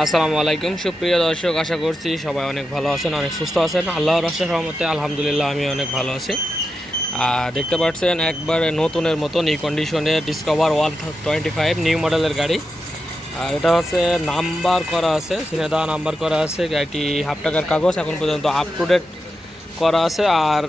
আসসালামু আলাইকুম সুপ্রিয় দর্শক, আশা করছি সবাই অনেক ভালো আছেন, অনেক সুস্থ আছেন। আল্লাহর রাস্তার রহমতে আলহামদুলিল্লাহ আমি অনেক ভালো আছি। দেখতে পাচ্ছেন একবারে নতুনের মতন এই কন্ডিশনে ডিসকভার 125 নিউ মডেলের গাড়ি। আর এটা হচ্ছে নাম্বার করা আছে, চিনে দেওয়া নাম্বার করা আছে। গাড়িটি হাফ টাকার কাগজ এখন পর্যন্ত আপ টু ডেট করা আছে। আর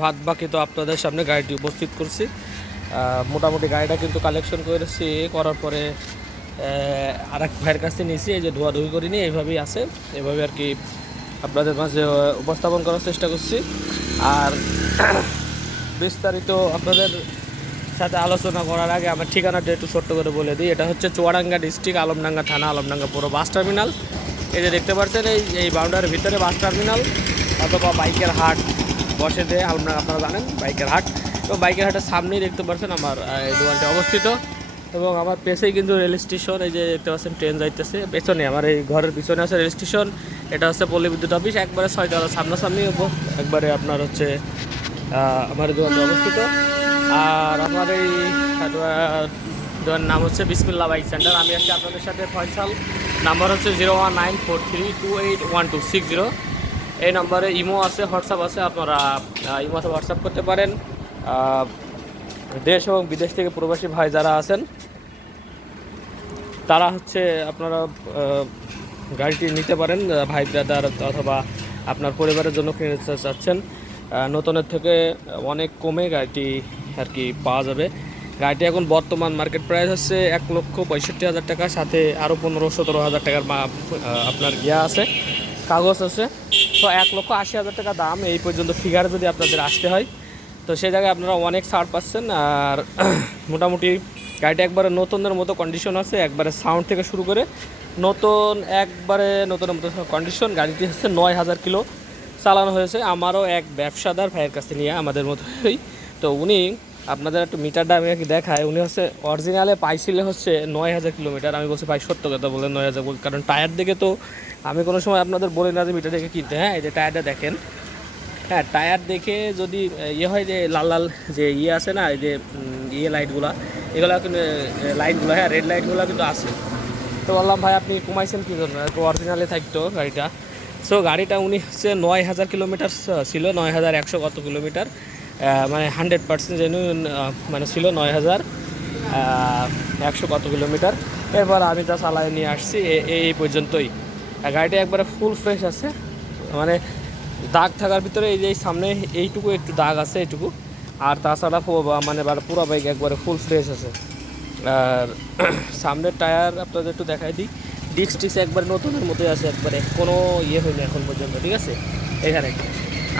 বাদ বাকি তো আপনাদের সামনে গাড়িটি উপস্থিত করছি। মোটামুটি গাড়িটা কিন্তু কালেকশন করেছি, করার পরে আরেক ভাইয়ের কাছে নিয়েছি। এই যে ধোয়াধুয়ি করিনি, এইভাবেই আছে। এভাবে আর কি আপনাদের মাঝে উপস্থাপন করার চেষ্টা করছি। আর বিস্তারিত আপনাদের সাথে আলোচনা করার আগে আমার ঠিকানাটা একটু ছোট্ট করে বলে দিই। এটা হচ্ছে চুয়াডাঙ্গা ডিস্ট্রিক্ট, আলমডাঙ্গা থানা, আলমডাঙ্গা পুরো বাস টার্মিনাল। এই যে দেখতে পাচ্ছেন এই বাউন্ডারির ভিতরে বাস টার্মিনাল অথবা বাইকের হাট বসে দিয়ে আলমডাঙ্গা, আপনারা জানেন বাইকের হাট। তো বাইকের হাটের সামনেই দেখতে পাচ্ছেন আমার এই দোকানটি অবস্থিত। এবং আমার পেছেই কিন্তু রেল স্টেশন, এই যে দেখতে পাচ্ছেন ট্রেন যাইতেছে পেছনে, আমার এই ঘরের পিছনে আছে রেল স্টেশন। এটা হচ্ছে পল্লী বিদ্যুৎ অফিস, একবারে 6 সামনাসামনি একবারে আপনার হচ্ছে আমার দোকানটি অবস্থিত। আর আমার এই দোকানের নাম হচ্ছে বিসমিল্লাহ বাইক সেন্টার। আমি আজকে আপনাদের সাথে ফয়সাল। নাম্বার হচ্ছে 019432811260। এই নাম্বারে ইমো আছে, হোয়াটসঅ্যাপ আছে, আপনারা ইমোতে হোয়াটসঅ্যাপ করতে পারেন। দেশ এবং বিদেশ থেকে প্রবাসী ভাই যারা আছেন তারা হচ্ছে আপনারা গাড়িটি নিতে পারেন, ভাই ব্রাদার অথবা আপনার পরিবারের জন্য কিনতে চাচ্ছেন। নতুনের থেকে অনেক কমে গাড়িটি আর কি পাওয়া যাবে। গাড়িটি এখন বর্তমান মার্কেট প্রাইস হচ্ছে 1,65,000 টাকা, সাথে আরও 15-17 হাজার টাকার আপনার ইয়া আছে, কাগজ আছে। তো 1,80,000 টাকা দাম এই পর্যন্ত ফিগার যদি আপনাদের আসতে হয়, তো সেই জায়গায় আপনারা অনেক ছাড় পাচ্ছেন। আর মোটামুটি গাড়িটা একবারে নতুনের মতো কন্ডিশন আছে, একবারে সাউন্ড থেকে শুরু করে নতুন, একবারে নতুনের মতো কন্ডিশন। গাড়িটি হচ্ছে 9,000 কিলো চালানো হয়েছে। আমারও এক ব্যবসাদার ভাইয়ের কাছে নিয়ে আমাদের মতোই। তো উনি আপনাদের একটু মিটারটা আমি দেখায়, উনি হচ্ছে অরিজিনালে পাইছিলে হচ্ছে 9,000 কিলোমিটার। আমি বলছি ভাই সত্য কথা বলে 9,000, কারণ টায়ার দেখে তো আমি কোনো সময় আপনাদের বলি না যে মিটার দেখে কিনতে। হ্যাঁ, এই যে টায়ারটা দেখেন, হ্যাঁ টায়ার দেখে যদি ইয়ে হয় যে লাল লাল যে ইয়ে আছে না, এই যে ইয়ে লাইটগুলো, এগুলো কিন্তু লাইটগুলো, হ্যাঁ রেড লাইটগুলো কিন্তু আছে। তো বললাম ভাই আপনি কমাইছেন কী জন্য, একটু অরিজিনালে থাকতো গাড়িটা। সো গাড়িটা উনি হচ্ছে 9,000 কিলোমিটার ছিল, 9,100 কত কিলোমিটার, মানে 100% জেনুইন মানে ছিল 9,100 কত কিলোমিটার। এরপর আমি তা চালাই নিয়ে আসছি এই পর্যন্তই। গাড়িটা একবারে ফুল ফ্রেশ আছে, মানে দাগ থাকার ভিতরে এই যে সামনে এইটুকু একটু দাগ আছে এইটুকু। আর তাছাড়া মানে পুরো বাইক একবারে ফুল ফ্রেশ আছে। আর সামনের টায়ার আপনাদের একটু দেখাই দিই, ডিস্ক টিক্স একবারে নতুনের মতোই আছে, একবারে কোনো ইয়ে হয়নি এখন পর্যন্ত, ঠিক আছে এখানে।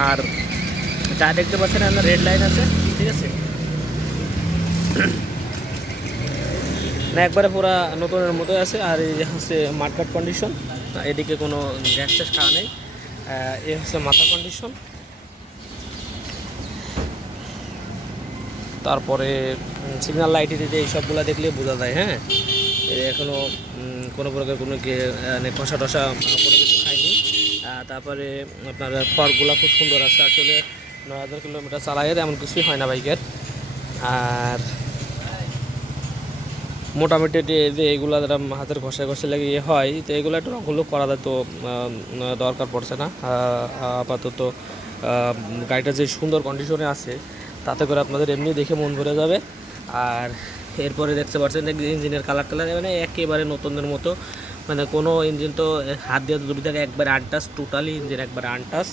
আর টায়ার দেখতে পাচ্ছেন আপনার রেড লাইন আছে, ঠিক আছে না, একবারে পুরো নতুনের মতোই আছে। আর এই যে হচ্ছে মার্কেট কন্ডিশন, এদিকে কোনো গ্যাস ট্যাস খাওয়া নেই। এ হচ্ছে মাথা কন্ডিশন। তারপরে সিগন্যাল লাইট দিতে এইসবগুলো দেখলে বোঝা যায়। হ্যাঁ, এখনও কোনো প্রকার কোনো কষা টষা কোনো কিছু খাইনি। তারপরে আপনার ফর্কগুলো খুব সুন্দর আছে, আসলে 9,000 কিলোমিটার চালায় এমন কিছুই হয় না বাইকের। আর মোটামুটি যে এইগুলো যারা হাতের ঘষা ঘষে লাগে ইয়ে হয়, তো এগুলো একটু রঙগুলো করা যায়, তো দরকার পড়ছে না আপাতত। গাড়িটা যে সুন্দর কন্ডিশনে আছে তাতে করে আপনাদের এমনি দেখে মন ভরে যাবে। আর এরপরে দেখতে পাচ্ছেন ইঞ্জিনের কালার মানে একেবারে নতুনের মতো, মানে কোনো ইঞ্জিন তো হাত দিয়ে দুটি থেকে একবারে আনটাচ, টোটালি ইঞ্জিন একবারে আনটাচ।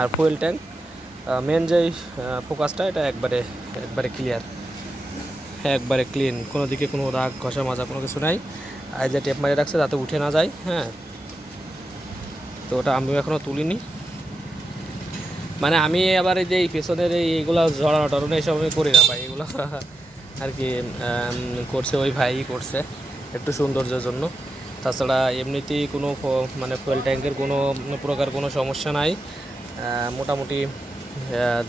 আর ফুয়েল ট্যাঙ্ক মেন যেই ফোকাসটা, এটা একবারে একবারে ক্লিয়ার, একবারে ক্লিন, কোনো দিকে কোনো রাগ ঘষা মাজা কোনো কিছু নাই। আর যে টেপ মারিয়ে রাখছে যাতে উঠে না যায়। হ্যাঁ, তো ওটা আমিও এখনও তুলিনি, মানে আমি আবার এই যে এই পেছনের এইগুলো জড়ানো টড়ানো এইসব আমি করি না ভাই, এগুলো আর কি করছে ওই ভাই করছে একটু সৌন্দর্যের জন্য। তাছাড়া এমনিতেই কোনো মানে ফুয়েল ট্যাঙ্কের কোনো প্রকার কোনো সমস্যা নাই। মোটামুটি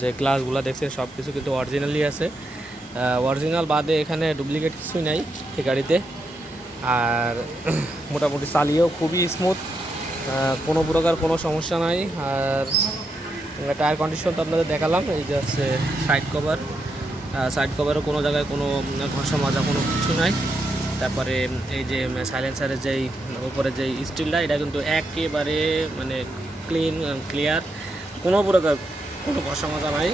যে গ্লাসগুলো দেখছেন সব কিছু কিন্তু অরিজিনালি আছে, অরিজিনাল বাদে এখানে ডুপ্লিকেট কিছুই নাই এই গাড়িতে। আর মোটামুটি চালিয়েও খুবই স্মুথ, কোনো প্রকার কোনো সমস্যা নাই। আর টায়ার কন্ডিশন তো আপনাদের দেখালাম, এই যে হচ্ছে সাইড কভার, সাইড কভারও কোনো জায়গায় কোনো ঘষা মাজা কোনো কিছু নাই। তারপরে এই যে সাইলেন্সারের যেই উপরে যেই স্টিলটা, এটা কিন্তু একেবারে মানে ক্লিয়ার, কোনো প্রকার কোনো সমস্যা নাই।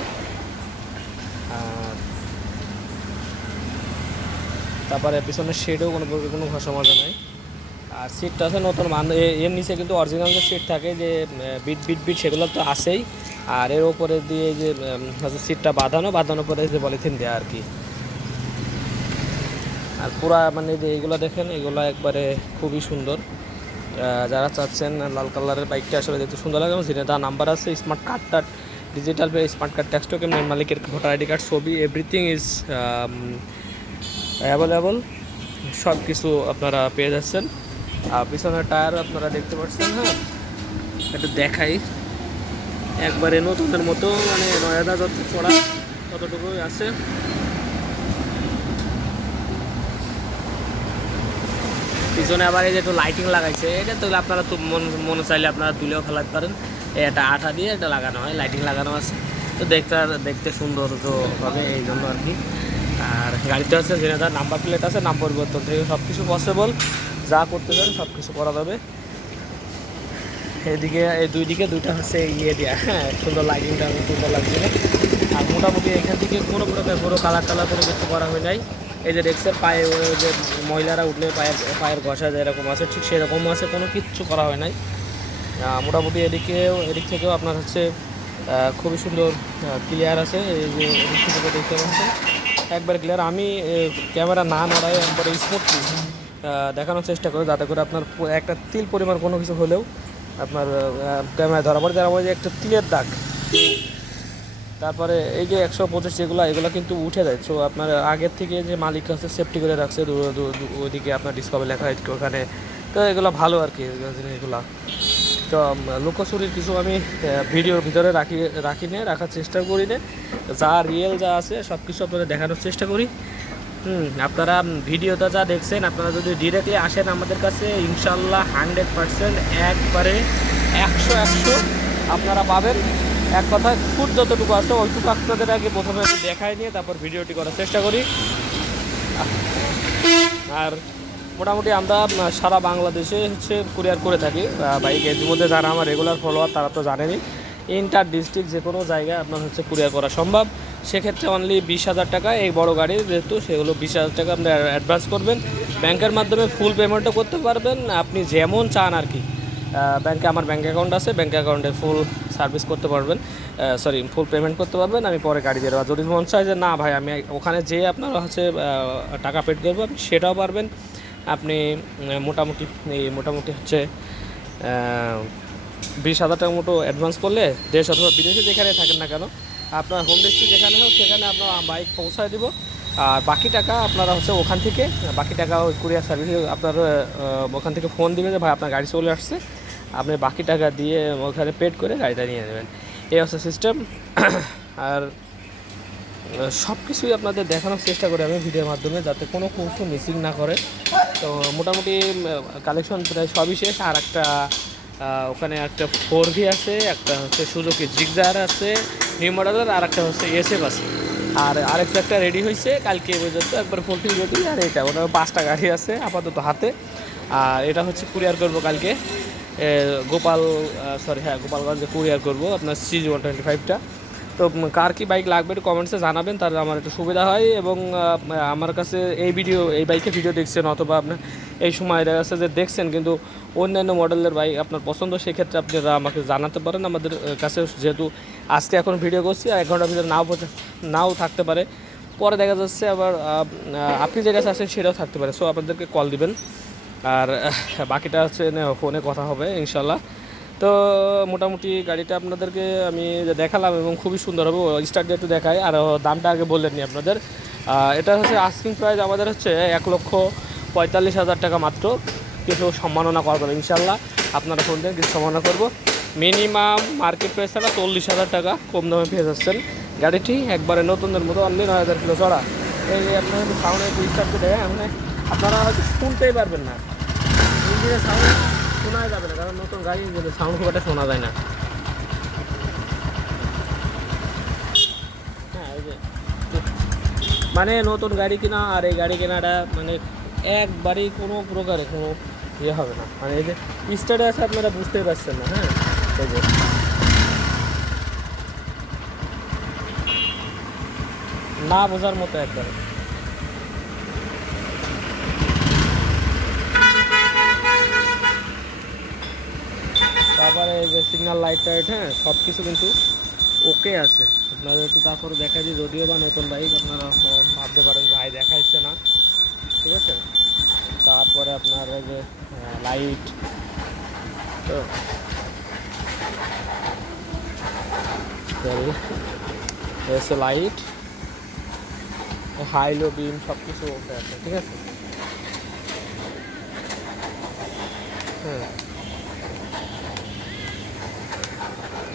আর তারপরে পিছনের শেডেও কোনো সমস্যা নাই। আর সিটটা আছে নতুন এর নিচে কিন্তু অরিজিনাল যে সিট থাকে যে বিট সেগুলো তো আছেই। আর এর ওপরে দিয়ে যে হচ্ছে সিটটা বাঁধানো পরে যে পলিথিন দেওয়া আর কি। আর পুরা মানে যে এইগুলো দেখেন, এগুলো একবারে খুবই সুন্দর। যারা চাচ্ছেন লাল কালারের বাইকটা আসলে দেখতে সুন্দর লাগে, এবং যেটা তার নাম্বার আছে, স্মার্ট কার্ডটা digital smart card text token, মালিকের ভোটার আইডি কার্ড, ছবি, এভরিথিং ইজ অ্যাভেলেবল, সব কিছু আপনারা পেয়ে যাচ্ছেন। আর পিছনের টায়ার আপনারা দেখতে পাচ্ছেন। হ্যাঁ, একটু দেখাই, একবারে নতুনের মতো, মানে 9,000 যত চড়া ততটুকুই আছে। পিছনে আবার এই যে একটু লাইটিং লাগাইছে, এটা তো আপনারা তো মনে চাইলে আপনারা তুলেও ফেলাতে পারেন। এটা আঠা দিয়ে এটা লাগানো হয়, লাইটিং লাগানো আছে, তো দেখতে সৌন্দর্য হবে এই জন্য আর কি। আর গাড়িতে আছে যেটা নাম্বার প্লেট আছে, নাম পরিবর্তন থেকে সব কিছু পসিবল, যা করতে চান সব কিছু করা যাবে। এদিকে এই দুইটা হচ্ছে ইয়ে দেওয়া, হ্যাঁ সুন্দর, লাইটিংটা সুন্দর লাগছে। আর মোটামুটি এখান থেকে কোনো প্রকার কোনো কালার কোনো কিছু করা হয় নাই। এই যে রেক্সের পায়ে যে মহিলারা উঠলে পায়ের ঘষা যেরকম আছে, ঠিক সেরকম আছে, কোনো কিচ্ছু করা হয় নাই। মোটামুটি এদিক থেকেও আপনার হচ্ছে খুবই সুন্দর ক্লিয়ার আছে। এই যে এদিক থেকে দেখতে পাচ্ছেন একবার ক্লিয়ার। আমি ক্যামেরা না নড়াই একবারে স্মুথলি দেখানোর চেষ্টা করি, যাতে করে আপনার একটা তিল পরিমাণ কোনো কিছু হলেও আপনার ক্যামেরায় ধরা পড়ে। যারা বলে যে একটা তিলের দাগ, তারপরে এই যে 125 এগুলো কিন্তু উঠে যায়। সো আপনার আগের থেকে যে মালিক আছে সেফটি করে রাখছে, ওইদিকে আপনার ডিসকাভার লেখা হয় ওখানে, তো এগুলো ভালো আর কি জিনিসগুলো। তো লুকোচুরির কিছু আমি ভিডিওর ভিতরে রাখার চেষ্টা করি না, যা রিয়েল যা আছে সব কিছু আপনাদের দেখানোর চেষ্টা করি। আপনারা ভিডিওটা যা দেখছেন, আপনারা যদি ডিরেক্টলি আসেন আমাদের কাছে, ইনশাল্লাহ 100% একবারে 100 আপনারা পাবেন। এক কথায় ফুট যতটুকু আছে ওইটুকু আপনাদের আগে প্রথমে দেখায় নিয়ে তারপর ভিডিওটি করার চেষ্টা করি। আর মোটামুটি আমরা সারা বাংলাদেশে হচ্ছে কুরিয়ার করে থাকি বাইক। এর মধ্যে যারা আমার রেগুলার ফলোয়ার তারা তো জানেনই, ইন্টার ডিস্ট্রিক্ট যে কোনো জায়গায় আপনার হচ্ছে কুরিয়ার করা সম্ভব। সেক্ষেত্রে অনলি 20,000 টাকা, এই বড় গাড়ির যেহেতু সেগুলো 20,000 টাকা আপনি অ্যাডভান্স করবেন। ব্যাংকের মাধ্যমে ফুল পেমেন্টও করতে পারবেন, আপনি যেমন চান আর কি। আমার ব্যাঙ্ক অ্যাকাউন্ট আছে, ব্যাঙ্ক অ্যাকাউন্টে ফুল সার্ভিস করতে পারবেন, ফুল পেমেন্ট করতে পারবেন। আমি পরে গাড়ি দিয়ে দেবো। যদি মন চায় যে না ভাই আমি ওখানে যেয়ে আপনারা হচ্ছে টাকা পেড করবো, আপনি সেটাও পারবেন। আপনি মোটামুটি হচ্ছে 20,000 টাকা মতো অ্যাডভান্স করলে দেশ অথবা বিদেশে যেখানে থাকেন না কেন, আপনার হোম ডিস্ট্রিক্ট যেখানে হোক সেখানে আপনার বাইক পৌঁছায় দিব। আর বাকি টাকা আপনারা হচ্ছে ওখান থেকে, বাকি টাকা ওই কুরিয়ার সার্ভিস আপনার ওখান থেকে ফোন দিবে যে ভাই আপনার গাড়ি চলে আসছে, আপনি বাকি টাকা দিয়ে ওখানে পেড করে গাড়িটা নিয়ে নেবেন। এই হচ্ছে সিস্টেম। আর সব কিছুই আপনাদের দেখানোর চেষ্টা করি আমি ভিডিওর মাধ্যমে, যাতে কোনো কিছু মিসিং না করে। তো মোটামুটি কালেকশন প্রায় সবই শেষ। আর একটা ওখানে একটা 4V আছে, একটা হচ্ছে সুজুকি জিক্সার আছে নিউ মডেলের, আর একটা হচ্ছে SF আছে। আর একটা রেডি হয়েছে কালকে পর্যন্ত, একবার ফুলফিল রেডি। আর এটা ওটা 5টা গাড়ি আছে আপাতত হাতে। আর এটা হচ্ছে কুরিয়ার করবো কালকে গোপালগঞ্জে কুরিয়ার করবো আপনার CG125টা। তো কার কি বাইক লাগবে একটু কমেন্টসে জানাবেন, তাহলে আমার একটু সুবিধা হয়। এবং আমার কাছে এই বাইকের ভিডিও দেখছেন, অথবা আপনার এই সময় দেখা যাচ্ছে যে দেখছেন কিন্তু অন্যান্য মডেলের বাইক আপনার পছন্দ, সেক্ষেত্রে আপনারা আমাকে জানাতে পারেন। আমাদের কাছে যেহেতু আজকে এখন ভিডিও করছি, আর 1 ঘন্টার ভিতরে নাও থাকতে পারে, পরে দেখা যাচ্ছে আবার আপনি যে কাছে আছেন সেটাও থাকতে পারে। সো আপনাদেরকে কল দিবেন, আর বাকিটা হচ্ছে ফোনে কথা হবে ইনশাল্লাহ। তো মোটামুটি গাড়িটা আপনাদেরকে আমি দেখালাম এবং খুবই সুন্দর হবে। স্টার্ট দিয়ে একটু দেখাই, আর দামটা আগে বললেননি আপনাদের। এটা হচ্ছে আস্কিং প্রাইস আমাদের হচ্ছে 1,45,000 টাকা মাত্র। কিছু সম্মাননা করা যাবে ইনশাল্লাহ, আপনারা ফোন দেন কিছু সম্মাননা করবো। মিনিমাম মার্কেট প্রাইস ছাড়া 40,000 টাকা কম দামে পেয়ে যাচ্ছেন গাড়িটি, একবারে নতুনদের মতো। অনলি 9,000 কিলো চড়া। এই আপনার একটু সাউন্ড একটু স্টার্ট করে দেয়, আপনারা হয়তো শুনতেই পারবেন না, ইঞ্জিনের সাউন্ড শোনা যাবে না, কারণ নতুন গাড়ি সাউন্ড খুব একটা শোনা যায় না। হ্যাঁ, এই যে মানে নতুন গাড়ি কেনা আর এই গাড়ি কেনাটা মানে একবারেই কোনো প্রকারে কোনো ইয়ে হবে না, মানে এই যে স্টার্টে আছে আপনারা বুঝতেই পারছেন না। হ্যাঁ, এই যে না বোঝার মতো একবারে। তারপরে এই যে সিগন্যাল লাইট টাইট, হ্যাঁ সব কিছু কিন্তু ওকে আছে। আপনাদের একটু তারপরে দেখা দিই, যদিও বা নতুন বাইক আপনারা ভাবতে পারেন ভাই দেখাইছে না, ঠিক আছে। তারপরে আপনার এই যে লাইট, তো এসে লাইট, হাইলো বিম সব কিছু ওকে আছে, ঠিক আছে। হ্যাঁ,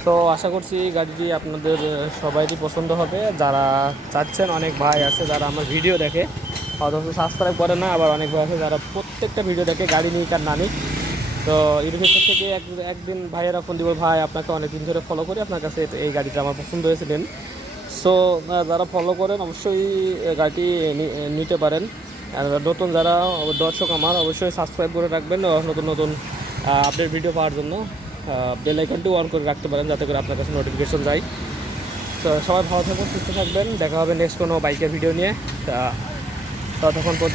তো আশা করছি গাড়িটি আপনাদের সবাইরই পছন্দ হবে। যারা চাচ্ছেন, অনেক ভাই আছে যারা আমার ভিডিও দেখে অথচ সাবস্ক্রাইব করে না, আবার অনেক ভাই আছে যারা প্রত্যেকটা ভিডিও দেখে গাড়ি নিক আর না নিক। তো এর ভিতর থেকে একদিন ভাইয়েরা ফোন দিব, ভাই আপনাকে অনেকদিন ধরে ফলো করি, আপনার কাছে এই গাড়িটা আমার পছন্দ হয়েছে নেন। সো যারা ফলো করেন অবশ্যই গাড়িটি নিতে পারেন। আর নতুন যারা দর্শক আমার, অবশ্যই সাবস্ক্রাইব করে রাখবেন নতুন নতুন আপডেট ভিডিও পাওয়ার জন্য। বেল আইকনটিও অন করে রাখতে পারেন যাতে করে আপনার কাছে নোটিফিকেশন যায়। তো সবাই ভালো থাকবেন, সুস্থ থাকবেন, দেখা হবে নেক্সট কোনো বাইকের ভিডিও নিয়ে। ততক্ষণ পর্যন্ত